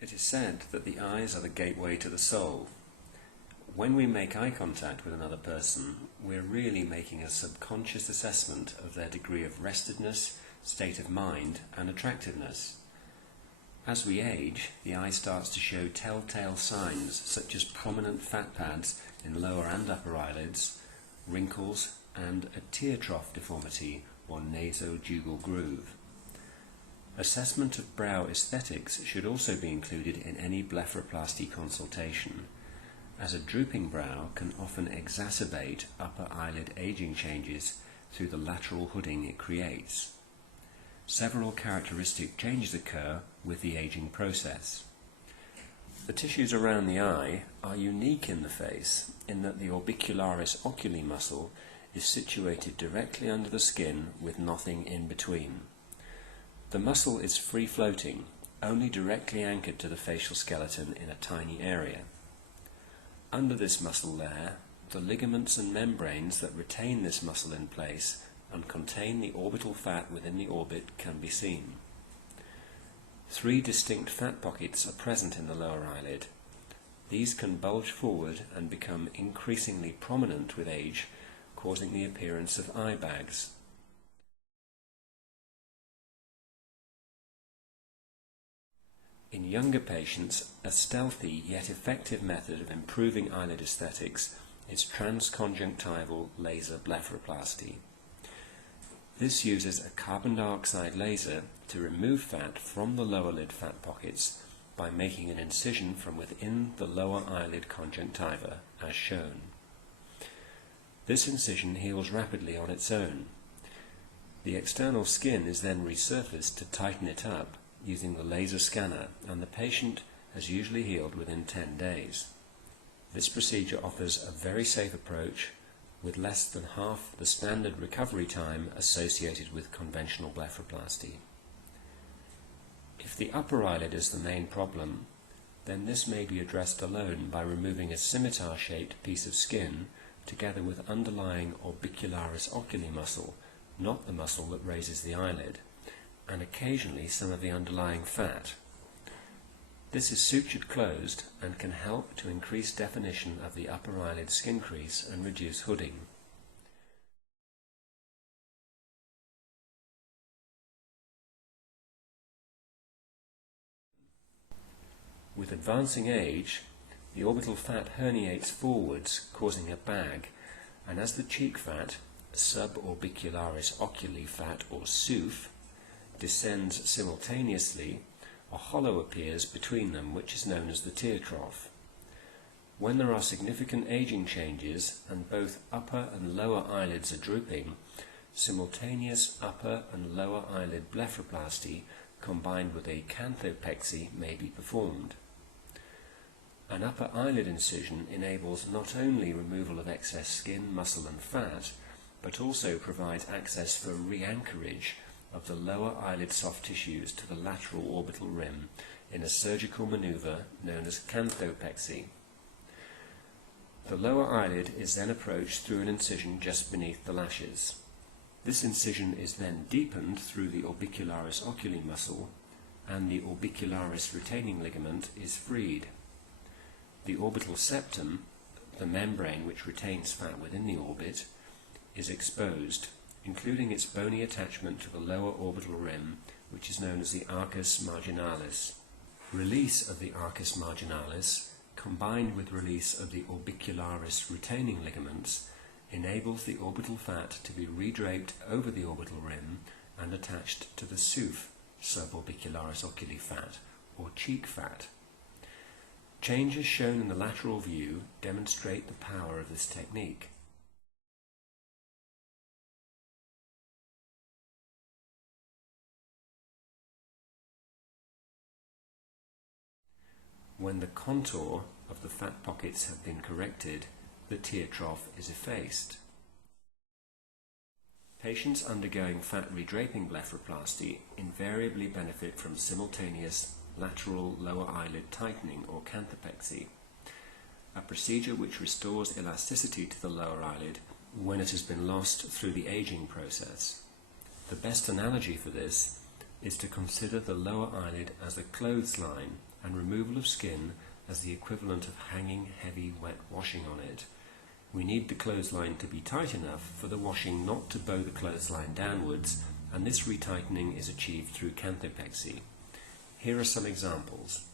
It is said that the eyes are the gateway to the soul. When we make eye contact with another person, we're really making a subconscious assessment of their degree of restedness, state of mind, and attractiveness. As we age, the eye starts to show telltale signs such as prominent fat pads in lower and upper eyelids, wrinkles, and a tear trough deformity or nasojugal groove. Assessment of brow aesthetics should also be included in any blepharoplasty consultation, as a drooping brow can often exacerbate upper eyelid aging changes through the lateral hooding it creates. Several characteristic changes occur with the aging process. The tissues around the eye are unique in the face in that the orbicularis oculi muscle is situated directly under the skin with nothing in between. The muscle is free-floating, only directly anchored to the facial skeleton in a tiny area. Under this muscle layer, the ligaments and membranes that retain this muscle in place and contain the orbital fat within the orbit can be seen. 3 distinct fat pockets are present in the lower eyelid. These can bulge forward and become increasingly prominent with age, causing the appearance of eye bags. In younger patients, a stealthy yet effective method of improving eyelid aesthetics is transconjunctival laser blepharoplasty. This uses a carbon dioxide laser to remove fat from the lower lid fat pockets by making an incision from within the lower eyelid conjunctiva, as shown. This incision heals rapidly on its own. The external skin is then resurfaced to tighten it up using the laser scanner, and the patient has usually healed within 10 days. This procedure offers a very safe approach with less than half the standard recovery time associated with conventional blepharoplasty. If the upper eyelid is the main problem, then this may be addressed alone by removing a scimitar-shaped piece of skin together with underlying orbicularis oculi muscle, not the muscle that raises the eyelid, and occasionally some of the underlying fat. This is sutured closed and can help to increase definition of the upper eyelid skin crease and reduce hooding. With advancing age, the orbital fat herniates forwards, causing a bag, and as the cheek fat, suborbicularis oculi fat or SOOF, descends simultaneously, a hollow appears between them which is known as the tear trough. When there are significant aging changes and both upper and lower eyelids are drooping, simultaneous upper and lower eyelid blepharoplasty combined with a canthopexy may be performed. An upper eyelid incision enables not only removal of excess skin, muscle and fat, but also provides access for re-anchorage of the lower eyelid soft tissues to the lateral orbital rim in a surgical maneuver known as canthopexy. The lower eyelid is then approached through an incision just beneath the lashes. This incision is then deepened through the orbicularis oculi muscle, and the orbicularis retaining ligament is freed. The orbital septum, the membrane which retains fat within the orbit, is exposed, including its bony attachment to the lower orbital rim, which is known as the arcus marginalis. Release of the arcus marginalis, combined with release of the orbicularis retaining ligaments, enables the orbital fat to be redraped over the orbital rim and attached to the SOOF, suborbicularis oculi fat, or cheek fat. Changes shown in the lateral view demonstrate the power of this technique. When the contour of the fat pockets have been corrected, the tear trough is effaced. Patients undergoing fat redraping blepharoplasty invariably benefit from simultaneous lateral lower eyelid tightening or canthopexy, a procedure which restores elasticity to the lower eyelid when it has been lost through the aging process. The best analogy for this is to consider the lower eyelid as a clothesline and removal of skin as the equivalent of hanging heavy wet washing on it. We need the clothesline to be tight enough for the washing not to bow the clothesline downwards, and this retightening is achieved through canthopexy. Here are some examples.